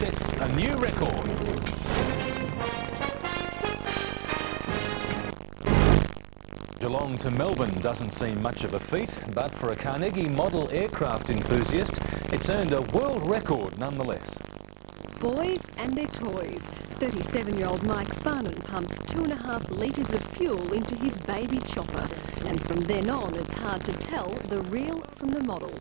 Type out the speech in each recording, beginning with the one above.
sets a new record. Geelong to Melbourne doesn't seem much of a feat, but for a Carnegie model aircraft enthusiast, it's earned a world record nonetheless. Boys and their toys. 37-year-old Mike Farnan pumps 2.5 litres of fuel into his baby chopper. And from then on, it's hard to tell the real from the model.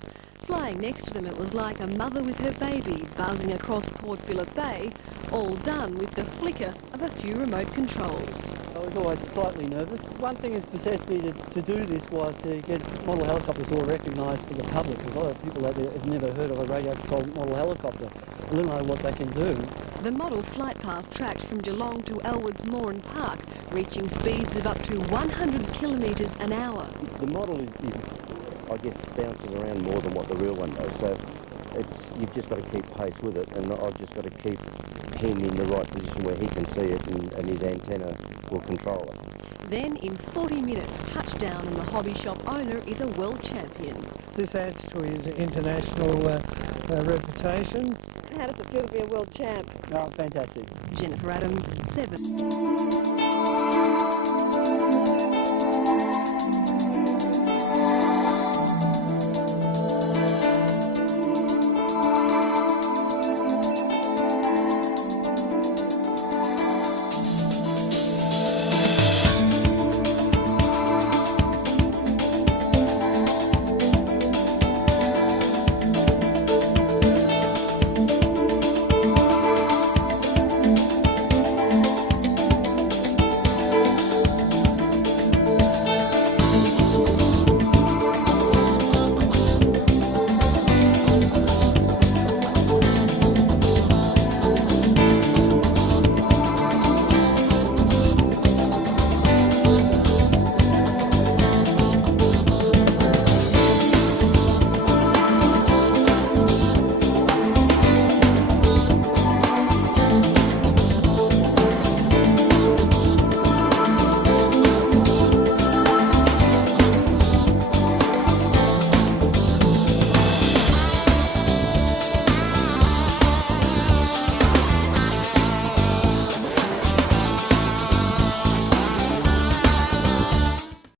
Flying next to them, it was like a mother with her baby buzzing across Port Phillip Bay, all done with the flicker of a few remote controls. I was always slightly nervous. One thing that possessed me to do this was to get model helicopters all recognised for the public, because a lot of people have never heard of a radio-controlled model helicopter. They don't know what they can do. The model flight path tracked from Geelong to Elwood's Moran Park, reaching speeds of up to 100 kilometres an hour. The model is, I guess, bounces around more than what the real one does, so you've just got to keep pace with it, and I've just got to keep him in the right position where he can see it, and his antenna will control it. Then, in 40 minutes, touchdown, and the hobby shop owner is a world champion. This adds to his international reputation. How does it feel to be a world champ? Oh, fantastic. Jennifer Adams, 7.